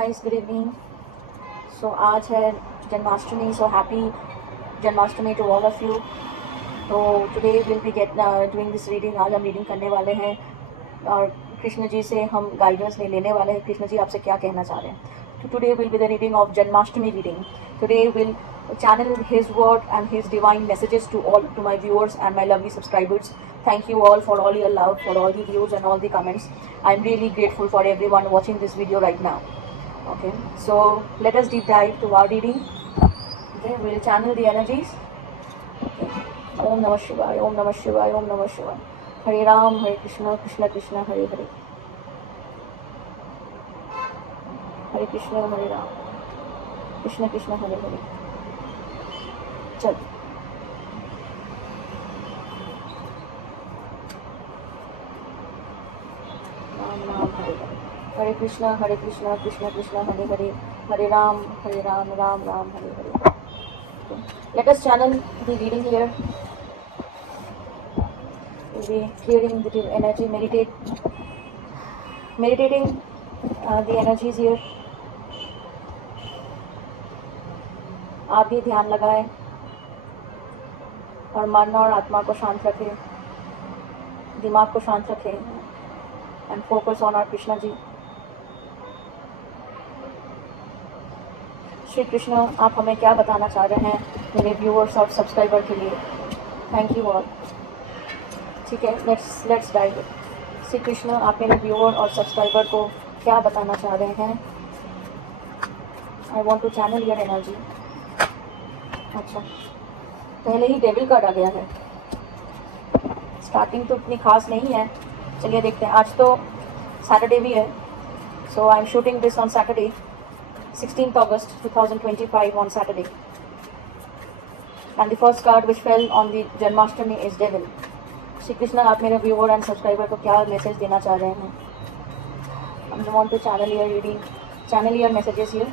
guys, good evening. So आज है Janmashtami, so happy Janmashtami to all of you. तो today we'll be doing this reading. आज हम reading करने वाले हैं और कृष्ण जी से हम गाइडेंस लेने वाले हैं. कृष्ण जी आपसे क्या कहना चाह रहे हैं. So today will be the reading of Janmashtami reading. Today we'll channel his word and his divine messages to my viewers and my lovely subscribers. Thank you all for all your love, for all the views and all the comments. I'm really grateful for everyone watching this video right now. Okay, so let us deep dive to our reading. Okay, we'll channel the energies. Okay. Om Namah Shivaya, Om Namah Shivaya, Om Namah Shivaya. Hare Ram, Hare Krishna, Krishna Krishna, Hare Hare. Hare Krishna, Hare Ram, Krishna Krishna, Hare Hare. चल राम राम हरे हरे. हरे कृष्णा कृष्णा कृष्णा हरे हरे. हरे Ram Ram Ram Hare Hare. Let us channel the reading here. We'll be clearing the energy, meditating the energies here. आप भी ध्यान लगाएं और मन और आत्मा को शांत रखें, दिमाग को शांत रखें and focus on our Krishna ji. Shri Krishna आप हमें क्या बताना चाह रहे हैं मेरे व्यूअर्स और सब्सक्राइबर के लिए. Thank you all. ठीक है, लेट्स डाइव. श्री कृष्ण आप मेरे व्यूअर और सब्सक्राइबर को क्या बताना चाह रहे हैं. I want to channel your energy. अच्छा, पहले ही डेविल कार्ड आ गया है. स्टार्टिंग तो इतनी खास नहीं है. चलिए देखते हैं. आज तो सैटरडे भी है, so I am shooting this on Saturday 16th August 2025 on Saturday. And the first card which fell on the Janmashtami is Devil. Shri Krishna आप मेरे व्यूअर एंड सब्सक्राइबर को क्या मैसेज देना चाह रहे हैं. I want to channel your reading, channel your messages here.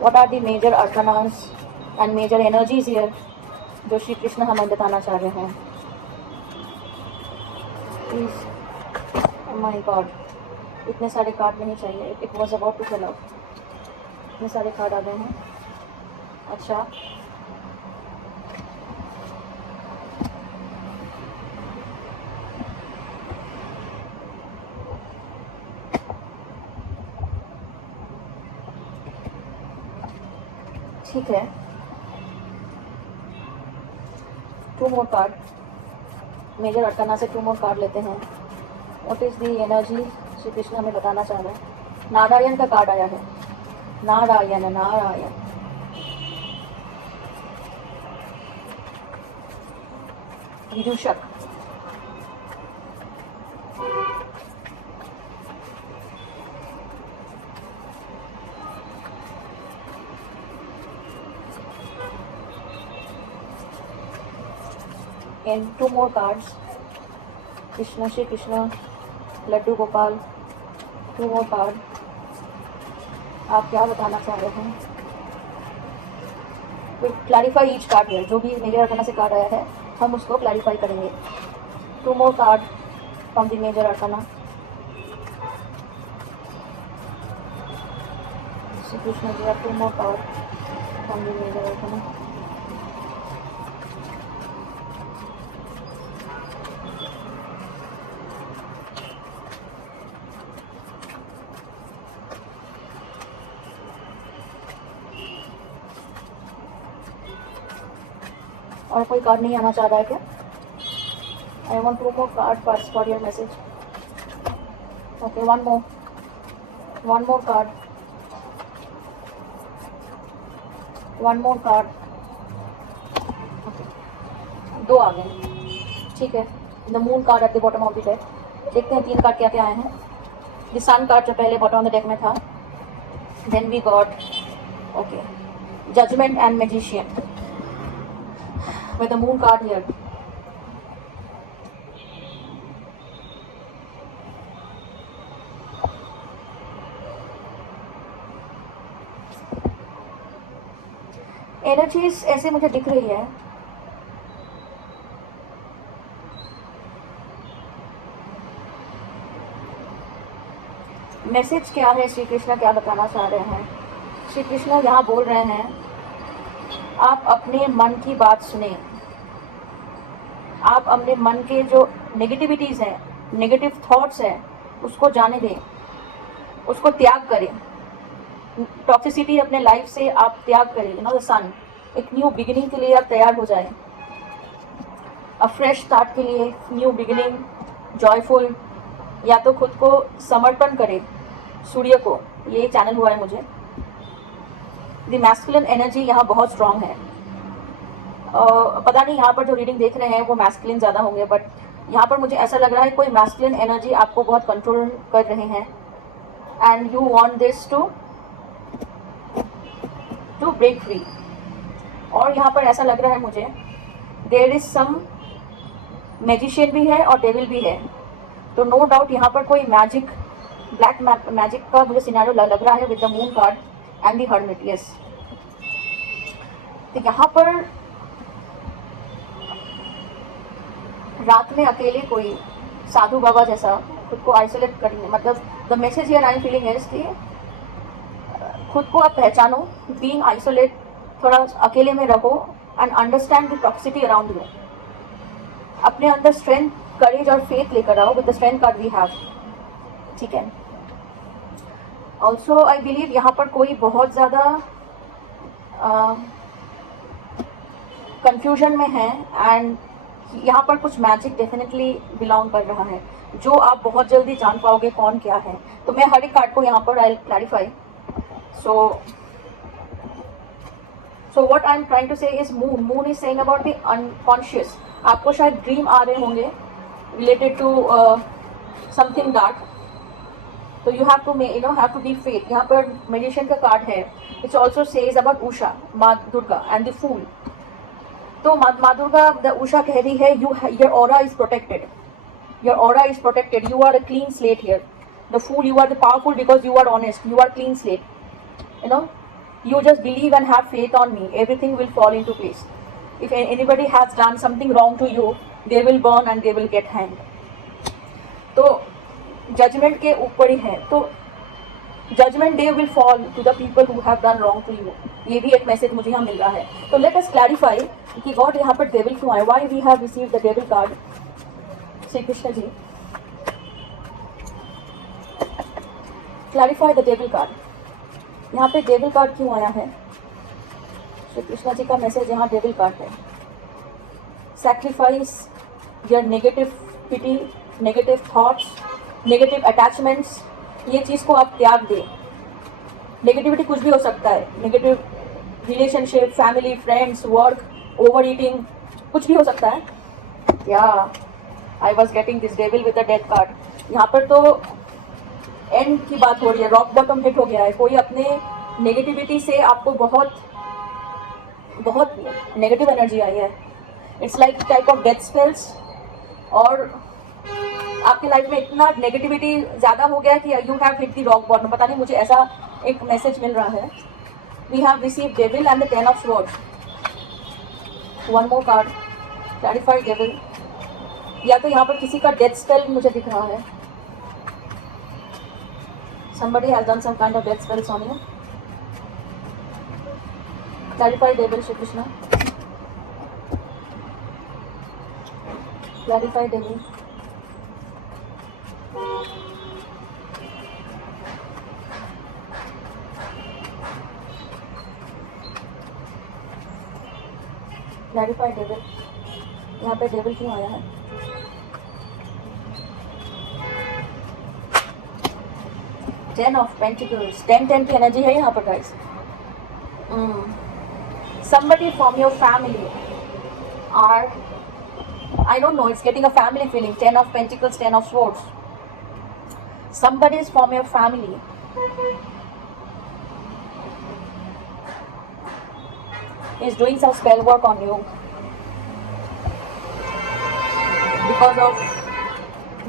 What are the major arcanas and major energies here जो श्री कृष्ण हमें बताना चाह रहे हैं. प्लीज माय गॉड, इतने सारे कार्ड नहीं चाहिए. It was about to fill out. इतने सारे कार्ड आ गए हैं. अच्छा, ठीक है. 2 more कार्ड. मेजर अर्थाना से 2 more कार्ड लेते हैं. What is the energy Shri Krishna हमें बताना चाह रहे हैं. नारायण का कार्ड आया है. Narayan Narayan. विदूषक. and 2 more cards. Krishna Shri Krishna Laddu Gopal. 2 more card. आप क्या बताना चाह रहे हैं. क्लैरिफाई ईच कार्ड है. जो भी मेजर अर्थाना से कार्ड आया है हम उसको क्लैरिफाई करेंगे. 2 more card from the major arcana. Shri Krishna ji आप 2 more card from the major arcana. और कोई कार्ड नहीं आना चाह रहा है क्या. I want 2 more card for your message. Okay, 1 more card. 1 more card. Okay, 2 आ गए. ठीक है. The moon card at the bottom of the deck. देखते हैं 3 कार्ड क्या क्या आए हैं. द सन कार्ड जो पहले बॉटम ऑफ द डेक में था. Then we got okay judgement and magician with the moon card here. Energies ऐसे मुझे दिख रही है मैसेज क्या है, श्री कृष्ण क्या बताना चाह रहे हैं? श्री कृष्ण यहाँ बोल रहे हैं, आप अपने मन की बात सुने, आप अपने मन के जो नेगेटिविटीज़ हैं, नेगेटिव थॉट्स हैं, उसको जाने दें, उसको त्याग करें। टॉक्सिसिटी अपने लाइफ से आप त्याग करें, द सन। एक न्यू बिगिनिंग के लिए आप तैयार हो जाएं, फ्रेश स्टार्ट के लिए, न्यू बिगिनिंग, जॉयफुल। या तो खुद को समर्पण करें सूर्य को, ये चैनल हुआ है मुझे। द मैस्कुलिन एनर्जी यहाँ बहुत स्ट्रांग है। पता नहीं यहाँ पर जो रीडिंग देख रहे हैं वो मैस्कुलिन ज़्यादा होंगे, बट यहाँ पर मुझे ऐसा लग रहा है कोई मैस्कुलिन एनर्जी आपको बहुत कंट्रोल कर रहे हैं, and you want this to break free. और यहाँ पर ऐसा लग रहा है मुझे देयर इज सम मैजिशियन भी है और डेविल भी है, तो नो डाउट यहाँ पर कोई मैजिक, ब्लैक मैजिक का मुझे सिनेरियो लग रहा है with the moon card and the hermit. Yes, तो यहाँ पर रात में अकेले कोई साधु बाबा जैसा खुद को आइसोलेट करेंगे, मतलब the message here I am feeling is कि खुद को आप पहचानो, बीइंग आइसोलेट, थोड़ा अकेले में रहो and understand the toxicity around you. अपने अंदर स्ट्रेंथ, करेज और फेथ लेकर आओ with the strength card we have, ठीक है। ऑल्सो आई बिलीव यहाँ पर कोई बहुत ज़्यादा कंफ्यूजन में है, एंड यहाँ पर कुछ मैजिक डेफिनेटली बिलोंग कर रहा है, जो आप बहुत जल्दी जान पाओगे कौन क्या है। तो मैं हर एक कार्ड को यहाँ पर I clarify. So what I'm trying to say is moon is saying about the unconscious. आपको शायद ड्रीम आ रहे होंगे related to something dark, तो you have to be faith। यहाँ पर magician का कार्ड है, which also says about Usha, माँ दुर्गा and the fool। तो माँ दुर्गा, the Usha कह रही है your aura is protected, your aura is protected, you are a clean slate here। The fool, you are the powerful because you are honest, you are clean slate, you just believe and have faith on me, everything will fall into place। If anybody has done something wrong to you, they will burn and they will get hanged। तो judgement के ऊपर ही है, तो judgement day will fall to the people who have done wrong to you. ये भी एक message मुझे यहाँ मिल रहा है। तो लेट अस क्लैरिफाई कि गॉड यहाँ पर डेविल क्यों आए, why we have received the devil card. Shri Krishna ji, clarify the devil card. यहाँ पे डेविल कार्ड क्यों आया है? श्री कृष्ण जी का मैसेज यहाँ डेविल कार्ड है। Sacrifice your negativity, negative thoughts, negative attachments, ये चीज़ को आप त्याग दें। नेगेटिविटी कुछ भी हो सकता है, negative relationship, family, friends, work, over eating, कुछ भी हो सकता है। या I was getting this devil with the death card. यहाँ पर तो एंड की बात हो रही है, रॉक बॉटम हिट हो गया है। कोई अपने नेगेटिविटी से आपको बहुत बहुत नेगेटिव एनर्जी आई है। It's like type of death spells, और आपकी लाइफ में इतना नेगेटिविटी ज़्यादा हो गया कि you have hit the rock bottom. पता नहीं, मुझे ऐसा एक मैसेज मिल रहा है। We have receive devil and the 10 of swords. One more card, clarify devil. या तो यहाँ पर किसी का डेथ स्पेल मुझे दिख रहा है। Somebody has done some kind of death spells on you. Clarify devil, Shri Krishna. Clarify devil. Clarify devil. यहाँ पे devil क्यों आया है? Ten of Pentacles, 10 की एनर्जी है यहाँ पर guys. Somebody from your family are, I don't know, it's getting a family feeling. 10 of Pentacles, 10 of Swords. Somebody is from your family is doing some spell work on you because of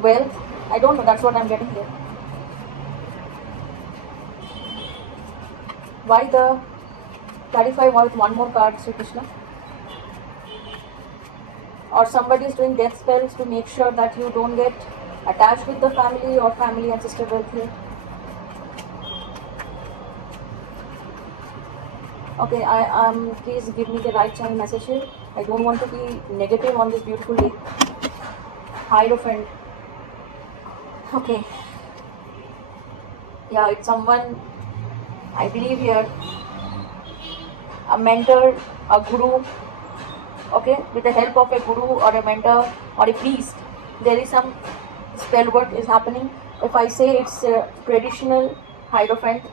wealth. I don't know, that's what I'm getting here. Why the clarify with one more card, Sri Krishna? Or somebody is doing death spells to make sure that you don't get attached with the family or family ancestor wealth here. Okay, please give me the right channel message here. I don't want to be negative on this beautiful day. Hierophant. Okay. Yeah, it's someone, I believe here, a mentor, a guru, okay, with the help of a guru or a mentor or a priest. There is some spell work is happening. If I say it's a traditional Hierophant,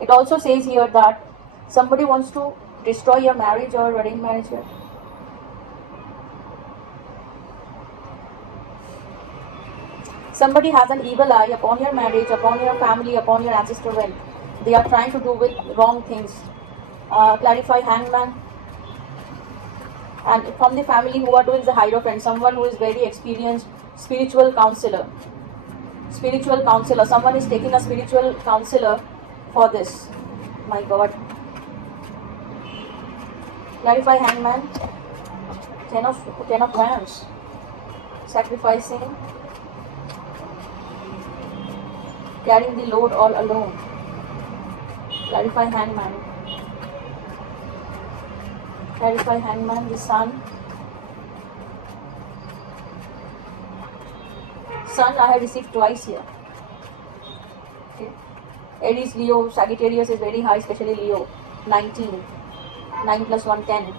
it also says here that somebody wants to destroy your marriage or arranged marriage here. Somebody has an evil eye upon your marriage, upon your family, upon your ancestral wealth. They are trying to do with wrong things. Clarify Hangman. And from the family who are doing the Hierophant, someone who is very experienced spiritual counselor. Spiritual counselor. Someone is taking a spiritual counselor for this. My God. Clarify Hangman. Ten of Wands. Sacrificing. Carrying the load all alone. Clarify Hangman. Clarify Hangman, the Sun. Sun I have received twice here. Okay. Aries, Leo, Sagittarius is very high, especially Leo. 19. 9 plus 1, 10.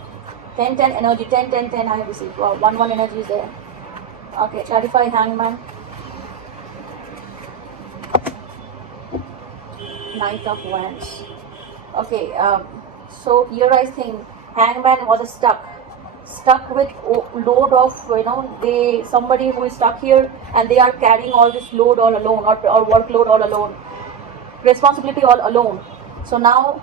10, 10 energy. 10, 10, 10 I have received. Wow, 1, 1 energy is there. Okay, clarify Hangman. Knight of Wands. Okay, so here I think Hangman was stuck with load of, somebody who is stuck here and they are carrying all this load all alone, or workload all alone, responsibility all alone. So now,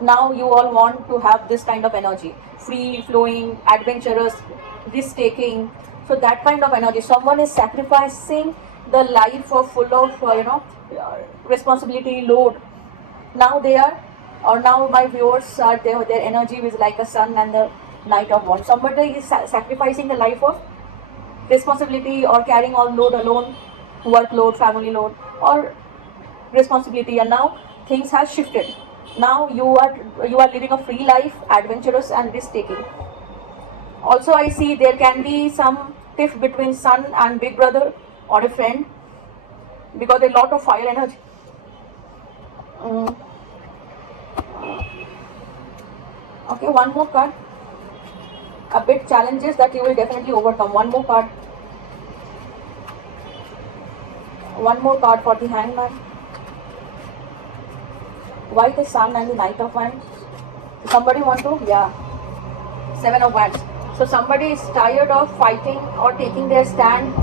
now you all want to have this kind of energy, free flowing, adventurous, risk taking. So that kind of energy, someone is sacrificing the life of full of responsibility, load. Now they are, or now my viewers are their energy is like a Sun and the Knight of Wands. Somebody is sacrificing the life of responsibility or carrying all load alone, workload, family load, or responsibility, and now things have shifted. Now you are living a free life, adventurous and risk taking. Also I see there can be some tiff between Sun and big brother or a friend, because a lot of fire energy. Okay, one more card. A bit challenges that you will definitely overcome. One more card. One more card for the Hangman. Why the Sun and the Knight of Wands? Somebody want to? Yeah. 7 of Wands. So somebody is tired of fighting or taking their stand,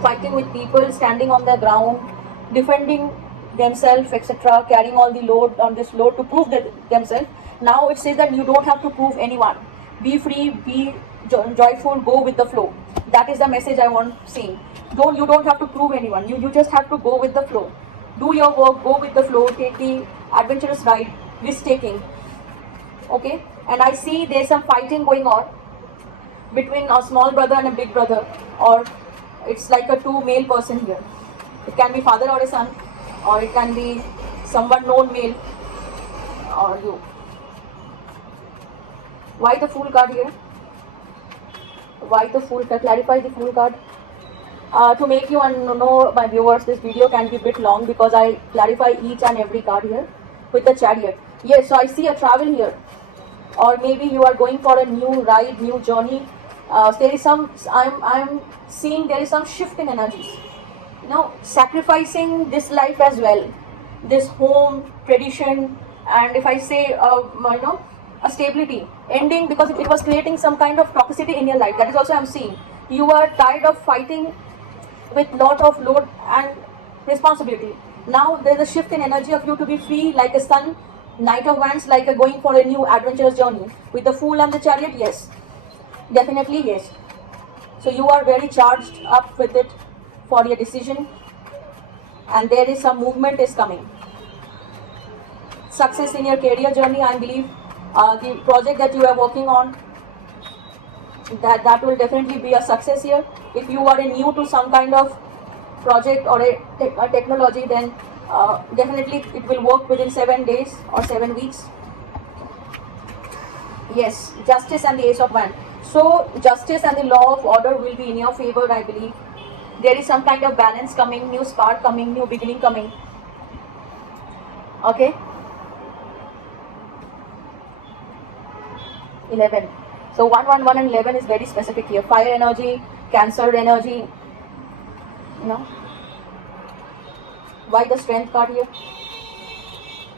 fighting with people, standing on the ground, defending themselves, etc., carrying all the load on this load to prove themselves. Now it says that you don't have to prove anyone. Be free, be joyful, go with the flow. That is the message I want seeing. You don't have to prove anyone. You just have to go with the flow. Do your work, go with the flow, take the adventurous ride, risk taking. Okay? And I see there's some fighting going on between a small brother and a big brother, or it's like a two male person here. It can be father or a son, or it can be someone known male, or you. Why the Fool card here? Why the Fool card? Clarify the Fool card. To make you know, my viewers, this video can be a bit long because I clarify each and every card here with the Chariot. Yes, so I see a travel here, or maybe you are going for a new ride, new journey. There is some. I'm seeing there is some shift in energies. Sacrificing this life as well, this home tradition, and if I say a stability ending because it was creating some kind of toxicity in your life. That is also I'm seeing. You are tired of fighting with lot of load and responsibility. Now there's a shift in energy of you to be free, like a Sun, Knight of Wands, like a going for a new adventurous journey. With the Fool and the Chariot, yes, definitely yes. So you are very charged up with it for your decision, and there is some movement is coming. Success in your career journey, I believe. The project that you are working on, that will definitely be a success here. If you are new to some kind of project or a technology, then definitely it will work within 7 days or 7 weeks. Yes, justice and the ace of wands. So justice and the law of order will be in your favor, I believe. There is some kind of balance coming, new spark coming, new beginning coming. Okay. 11. So 111 and 11 is very specific here. Fire energy, Cancer energy. You know. Why the Strength card here?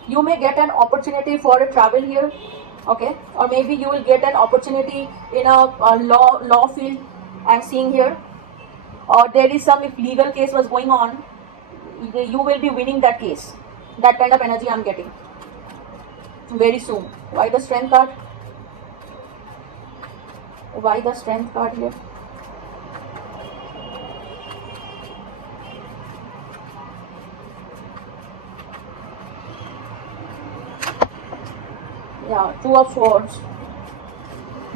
You may get an opportunity for a travel here. Okay, or maybe you will get an opportunity in a law field. I'm seeing here, or there is some, if legal case was going on, you will be winning that case. That kind of energy I'm getting very soon. Why the Strength card? Why the Strength card here? Yeah, Two of Swords.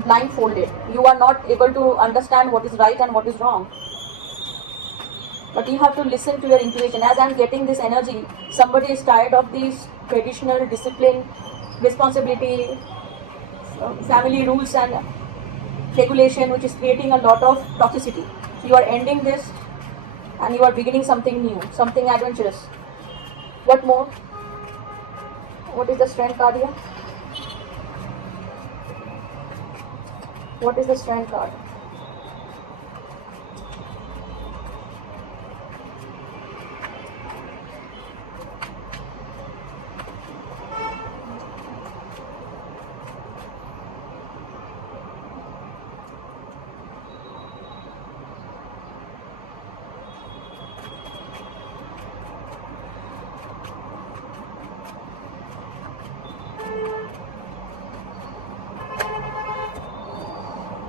Blindfolded. You are not able to understand what is right and what is wrong. But you have to listen to your intuition. As I'm getting this energy, somebody is tired of this traditional discipline, responsibility, family rules and regulation, which is creating a lot of toxicity. You are ending this and you are beginning something new, something adventurous. What more? What is the Strength card here? What is the Strength card?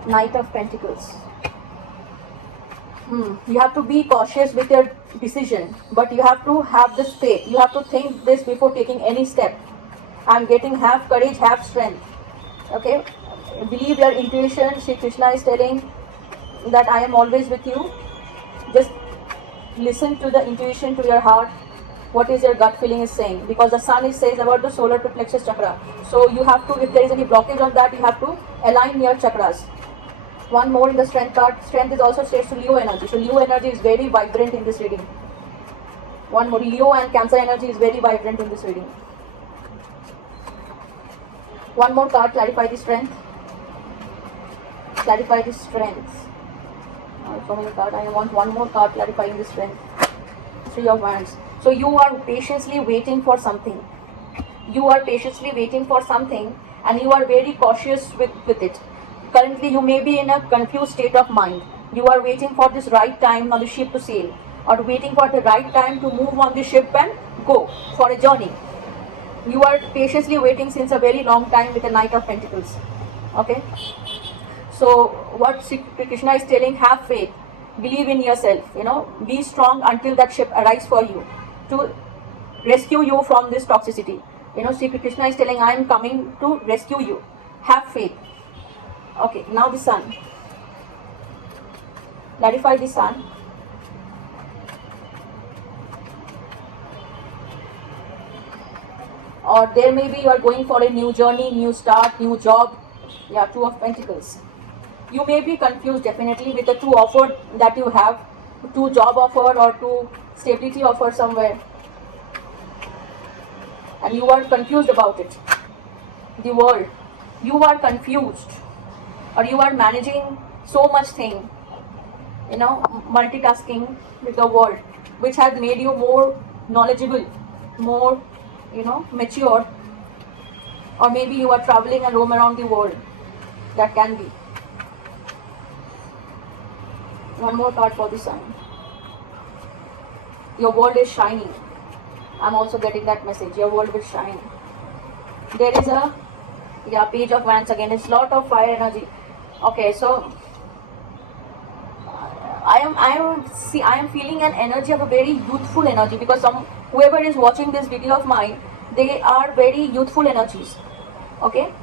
Knight of Pentacles. You have to be cautious with your decision, but you have to have this faith. You have to think this before taking any step. I'm getting half courage, half strength. Okay, believe your intuition. Shri Krishna is telling that I am always with you. Just listen to the intuition, to your heart. What is your gut feeling is saying, because the sun says about the solar plexus chakra. So you have to, if there is any blockage on that, you have to align your chakras. One more in the Strength card. Strength is also states to Leo energy. So Leo energy is very vibrant in this reading. One more. Leo and Cancer energy is very vibrant in this reading. One more card. Clarify the Strength. Clarify the Strength. So many cards. I want one more card clarifying the Strength. Three of Wands. So you are patiently waiting for something. You are patiently waiting for something and you are very cautious with it. Currently, you may be in a confused state of mind. You are waiting for this right time on the ship to sail, or waiting for the right time to move on the ship and go for a journey. You are patiently waiting since a very long time with the Knight of Pentacles. Okay? So, what Sri Krishna is telling, have faith, believe in yourself, be strong until that ship arrives for you to rescue you from this toxicity. Sri Krishna is telling, I am coming to rescue you. Have faith. Okay, now the Sun. Clarify the Sun. Or there may be you are going for a new journey, new start, new job. Yeah, Two of Pentacles. You may be confused definitely with the two offer that you have, two job offer or two stability offer somewhere. And you are confused about it. The world. You are confused. Or you are managing so much thing, multitasking with the world, which has made you more knowledgeable, more, mature. Or maybe you are traveling and roam around the world. That can be. One more card for the Sun. Your world is shining. I'm also getting that message. Your world will shine. There is a Page of Wands again. It's lot of fire energy. Okay, so I am feeling an energy of a very youthful energy, because whoever is watching this video of mine, they are very youthful energies. Okay,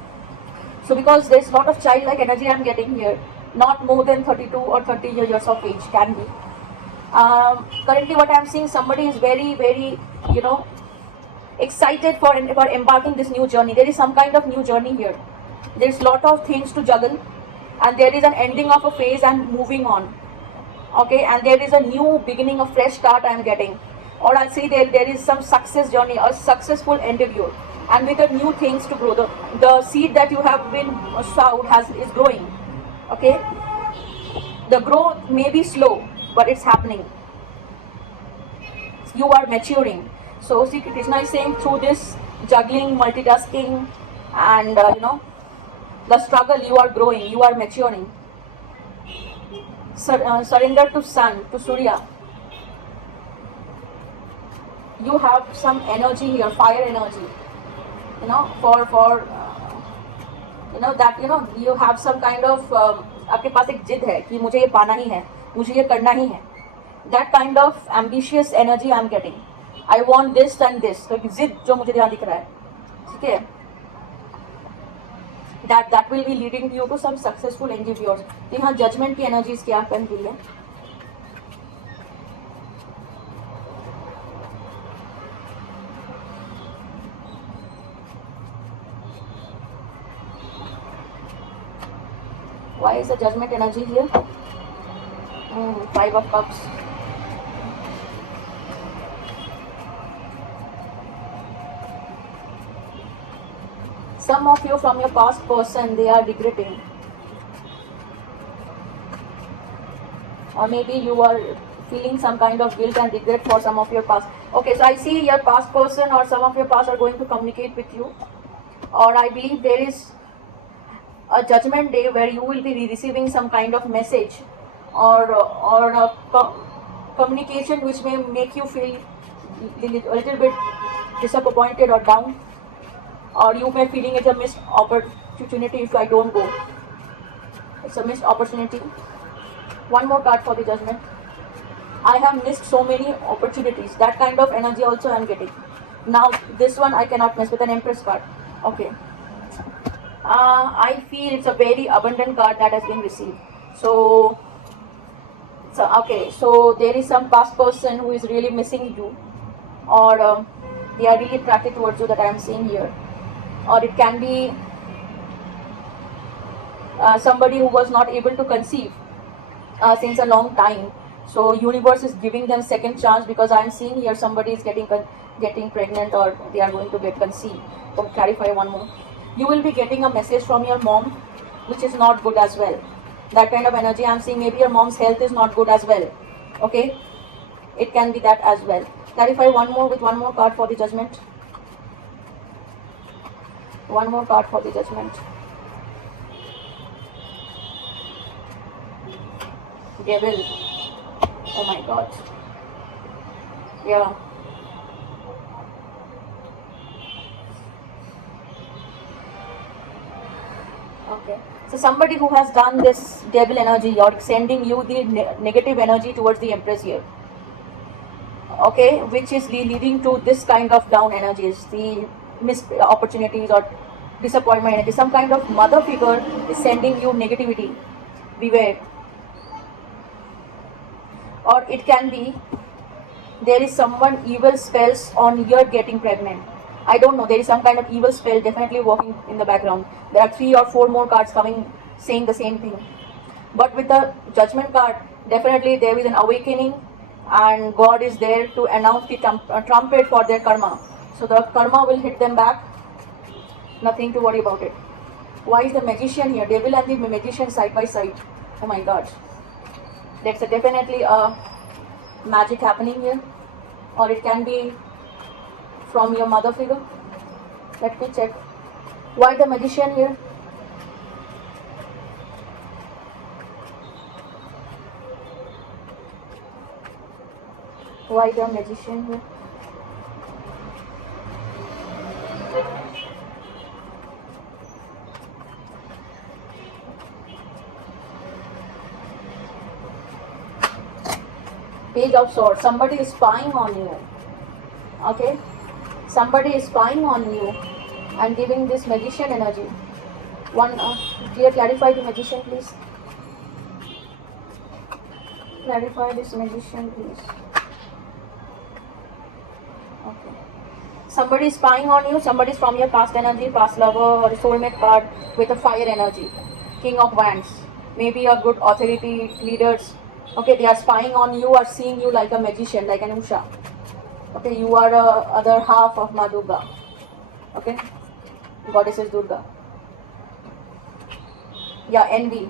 so because there's a lot of childlike energy I'm getting here, not more than 32 or 30 years of age, can be. Currently what I'm seeing, somebody is very, very, excited for embarking this new journey. There is some kind of new journey here. There is lot of things to juggle, and there is an ending of a phase and moving on. Okay, and there is a new beginning, a fresh start I am getting. Or I'll say there is some success journey, a successful endeavor, and with the new things to grow. The seed that you have been sowed is growing. Okay, the growth may be slow, but it's happening. You are maturing. So Sri Krishna is saying, through this juggling, multitasking, and the struggle, you are growing, you are maturing. Surrender to sun, to Surya. You have some energy here, fire energy. You have some kind of आपके पास एक जिद है कि मुझे ये पाना ही है, मुझे ये करना ही है. That kind of ambitious energy I am getting. I want this and this. तो जिद जो मुझे ध्यान दिख रहा है, ठीक है? That will be leading you to some successful endeavors. तो यहाँ judgment की energies क्या बन रही है? Why is the judgment energy here? 5 of Cups. Some of you from your past person, they are regretting. Or maybe you are feeling some kind of guilt and regret for some of your past. Okay, so I see your past person or some of your past are going to communicate with you. Or I believe there is a judgment day where you will be receiving some kind of message or a communication which may make you feel a little bit disappointed or down, or you may feeling it's a missed opportunity if I don't go. It's a missed opportunity. One more card for the judgment. I have missed so many opportunities. That kind of energy also I am getting. Now this one I cannot miss with an Empress card. Okay. I feel it's a very abundant card that has been received. So there is some past person who is really missing you, or they are really attracted towards you, that I am seeing here. Or it can be somebody who was not able to conceive since a long time. So universe is giving them second chance, because I am seeing here somebody is getting pregnant, or they are going to get conceived. So clarify one more. You will be getting a message from your mom, which is not good as well. That kind of energy I am seeing. Maybe your mom's health is not good as well. Okay, it can be that as well. Clarify one more with one more card for the judgment. One more card for the judgment. Devil. Oh my God. Yeah. Okay. So somebody who has done this devil energy or sending you the negative energy towards the Empress here. Okay, which is leading to this kind of down energies, the missed opportunities or disappointment energy. Some kind of mother figure is sending you negativity. Beware. Or it can be there is someone evil spells on your getting pregnant. I don't know, there is some kind of evil spell definitely working in the background. There are 3 or 4 more cards coming saying the same thing. But with the judgment card, definitely there is an awakening, and God is there to announce the trumpet for their karma. So the karma will hit them back. Nothing to worry about it. Why is the magician here? Devil and the magician side by side. Oh my God. That's definitely a magic happening here. Or it can be from your mother figure. Let me check. Why the magician here? Why the magician here? Page of Swords. Somebody is spying on you. Okay? Somebody is spying on you and giving this magician energy. One, clear, clarify the magician, please. Clarify this magician, please. Okay. Somebody is spying on you. Somebody is from your past energy, past lover, or a soulmate card with a fire energy. King of Wands. Maybe a good authority, leaders. Okay, they are spying on you or seeing you like a magician, like an Usha. Okay, you are other half of Ma Durga. Okay, goddess is Durga. Yeah, envy,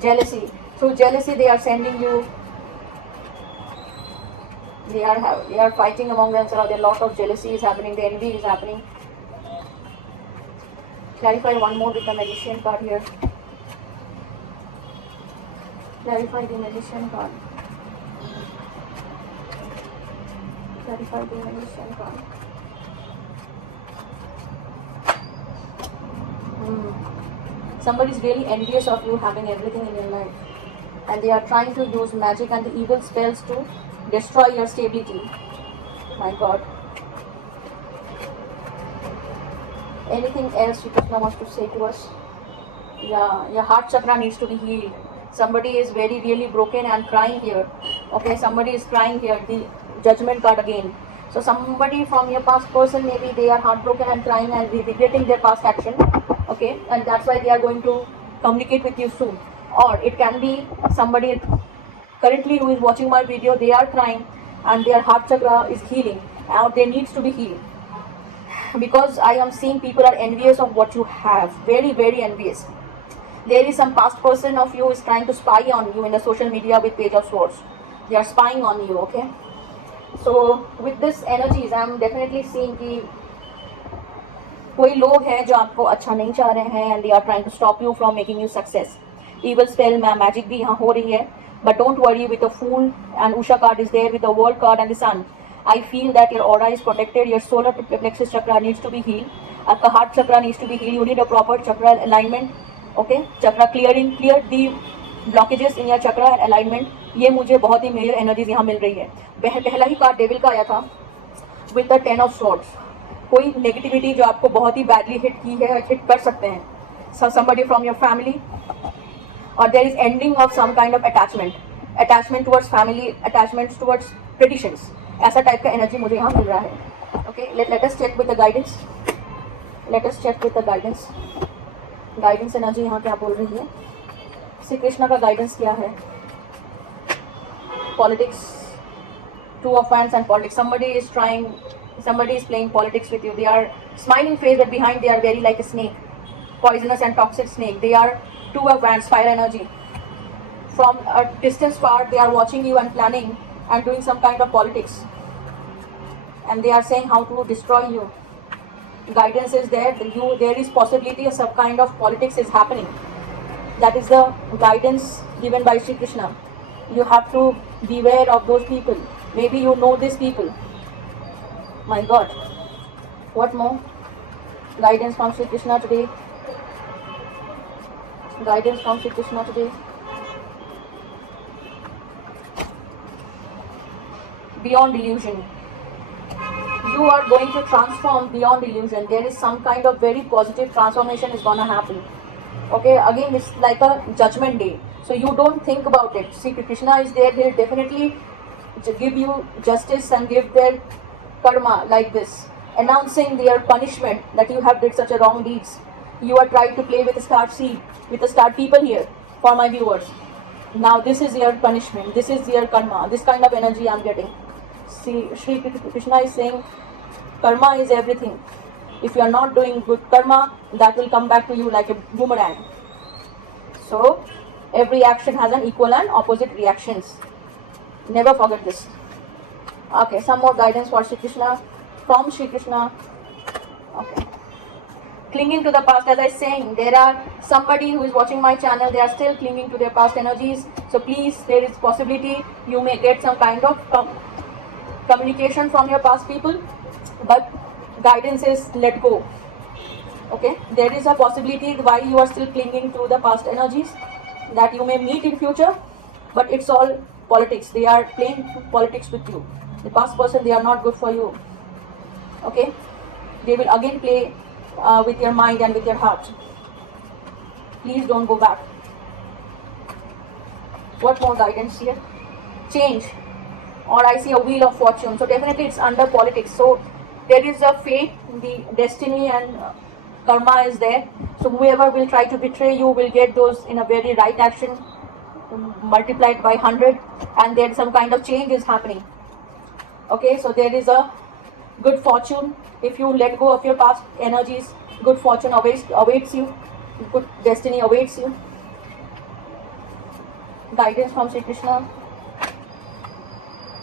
jealousy. Through jealousy, they are sending you. They are fighting among themselves. There are a lot of jealousy is happening. The envy is happening. Clarify one more with the magician card here. Clarify the magician card. Clarify the magician card. Somebody is really envious of you having everything in your life, and they are trying to use magic and the evil spells to destroy your stability. My God. Anything else Shri Krishna wants to say to us? Yeah, your heart chakra needs to be healed. Somebody is very really broken and crying here. Okay, somebody is crying here. The judgment card again. So somebody from your past person, maybe they are heartbroken and crying and regretting their past action. Okay, and that's why they are going to communicate with you soon. Or it can be somebody currently who is watching my video, they are crying and their heart chakra is healing, or they needs to be healed. Because I am seeing people are envious of what you have, very very envious. There is some past person of you is trying to spy on you in the social media with Page of Swords. They are spying on you. Okay, so with this energies I am definitely seeing कि कोई लोग हैं जो आपको अच्छा नहीं चाह रहे हैं, and they are trying to stop you from making you success. Evil spell magic भी यहाँ हो रही है, but don't worry, with the Fool and Usha card is there, with the World card and the Sun. I feel that your aura is protected. Your solar plexus chakra needs to be healed. आपका heart chakra needs to be healed. You need a proper chakra alignment. Okay, chakra clearing, clear the blockages in your chakra and alignment. ये मुझे बहुत ही major energies यहाँ मिल रही है. पहला ही card devil का आया था with the 10 of swords. कोई नेगेटिविटी जो आपको बहुत ही बैडली हिट की है, हिट कर सकते हैं. Somebody from your family, or there is ending of some kind of attachment towards family, attachments towards traditions. ऐसा टाइप का एनर्जी मुझे यहाँ मिल रहा है. Okay, let us check with the guidance. Let us check with the guidance. Guidance energy यहाँ क्या बोल रही है? श्री कृष्णा का गाइडेंस क्या है? Politics, Two of Wands and politics. Somebody is playing politics with you. They are smiling face, but behind they are very like a snake, poisonous and toxic snake. They are Two of Wands, fire energy. From a distance far, they are watching you and planning and doing some kind of politics, and they are saying how to destroy you. Guidance is there. There is possibility of some kind of politics is happening. That is the guidance given by Shri Krishna. You have to beware of those people. Maybe you know these people. My God, what more? Guidance from Shri Krishna today. Guidance from Shri Krishna today. Beyond illusion. You are going to transform beyond illusion. There is some kind of very positive transformation is gonna happen. Okay, again it's like a judgment day. So you don't think about it. See, Krishna is there. He'll definitely give you justice and give their karma like this, announcing their punishment that you have did such a wrong deeds. You are trying to play with a star seed, with the star people here for my viewers. Now this is your punishment. This is your karma. This kind of energy I am getting. See, Shri Krishna is saying karma is everything. If you are not doing good karma, that will come back to you like a boomerang. So every action has an equal and opposite reactions. Never forget this. Okay, some more guidance for Shri Krishna, from Shri Krishna. Okay. Clinging to the past, as I was saying, there are somebody who is watching my channel, they are still clinging to their past energies. So please, there is possibility you may get some kind of communication from your past people, but guidance is let go. Okay, there is a possibility why you are still clinging to the past energies, that you may meet in future, but it's all politics. They are playing politics with you. The past person, they are not good for you. Okay, they will again play with your mind and with your heart. Please don't go back. What more guidance here? change, or I see a wheel of fortune. So definitely it's under politics. So there is a fate, the destiny and karma is there. So whoever will try to betray you will get those in a very right action, multiplied by 100, and then some kind of change is happening. Okay, so there is a good fortune. If you let go of your past energies, good fortune awaits you, good destiny awaits you. Guidance from Sri Krishna.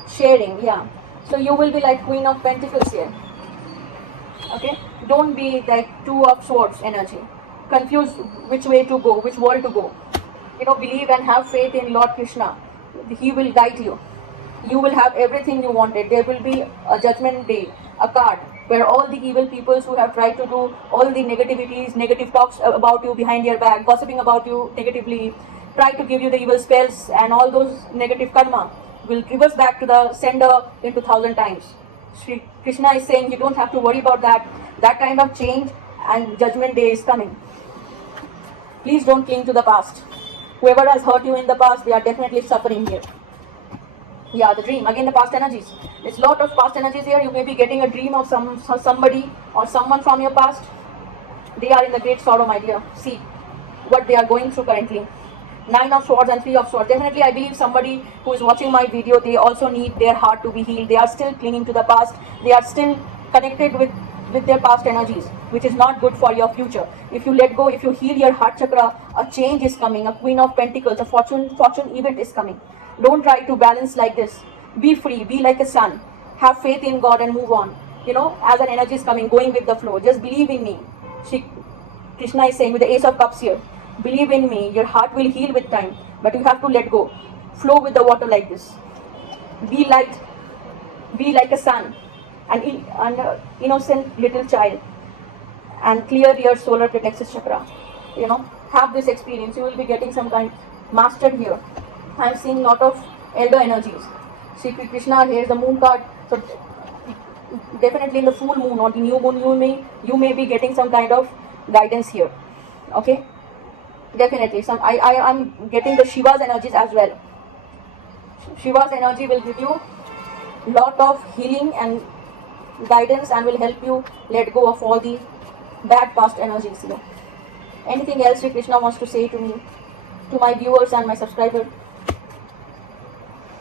Sharing, yeah. So you will be like Queen of Pentacles here. Okay, don't be like Two of Swords energy, confused which way to go, which world to go. Believe and have faith in Lord Krishna. He will guide you. You will have everything you wanted. There will be a judgment day, a card where all the evil peoples who have tried to do all the negativities, negative talks about you behind your back, gossiping about you negatively, try to give you the evil spells and all those negative karma will reverse back to the sender into 1,000 times. Sri Krishna is saying you don't have to worry about that. That kind of change and judgment day is coming. Please don't cling to the past. Whoever has hurt you in the past, they are definitely suffering here. Yeah, the dream. Again, the past energies. There's a lot of past energies here. You may be getting a dream of somebody or someone from your past. They are in the great sorrow, my dear. See what they are going through currently. 9 of Swords and 3 of Swords. Definitely, I believe somebody who is watching my video, they also need their heart to be healed. They are still clinging to the past. They are still connected with their past energies, which is not good for your future. If you let go, if you heal your heart chakra, a change is coming. A Queen of Pentacles, a fortune event is coming. Don't try to balance like this. Be free. Be like a sun. Have faith in God and move on. As an energy is coming, going with the flow. Just believe in me. Shri Krishna is saying with the Ace of Cups here. Believe in me. Your heart will heal with time. But you have to let go. Flow with the water like this. Be light. Be like a sun. An innocent little child. And clear your solar plexus chakra. Have this experience. You will be getting some kind mastered here. I am seeing lot of elder energies. Sri Krishna, here is the moon card. So definitely in the full moon or the new moon, you may be getting some kind of guidance here. Okay, definitely. I am getting the Shiva's energies as well. Shiva's energy will give you lot of healing and guidance and will help you let go of all the bad past energies. Anything else Sri Krishna wants to say to me, to my viewers and my subscribers?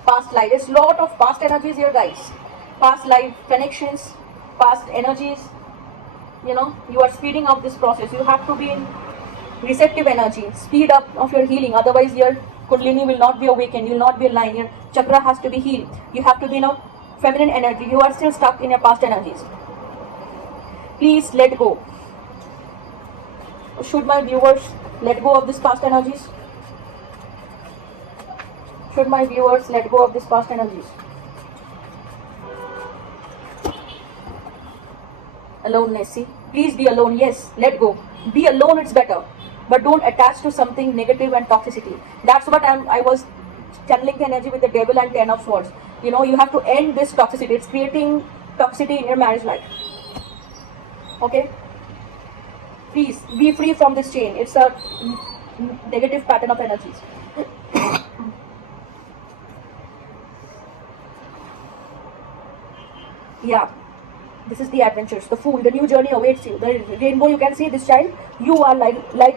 Past life. There's a lot of past energies here, guys. Past life connections, past energies. You are speeding up this process. You have to be in receptive energy. Speed up of your healing. Otherwise, your Kundalini will not be awakened. You will not be aligned. Your chakra has to be healed. You have to be feminine energy. You are still stuck in your past energies. Please let go. Should my viewers let go of these past energies? Should my viewers let go of these past energies? Aloneness, see? Please be alone. Yes, let go. Be alone, it's better. But don't attach to something negative and toxicity. That's what I was channeling the energy with the Devil and 10 of Swords. You have to end this toxicity. It's creating toxicity in your marriage life. Okay? Please, be free from this chain. It's a negative pattern of energies. Yeah, this is the adventures, the Fool, the new journey awaits you. The rainbow, you can see this child. You are like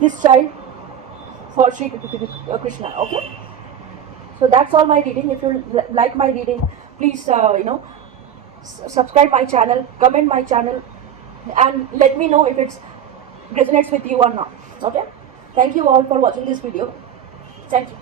this child for Sri Krishna. Okay. So that's all my reading. If you like my reading, please subscribe my channel, comment my channel, and let me know if it resonates with you or not. Okay. Thank you all for watching this video. Thank you.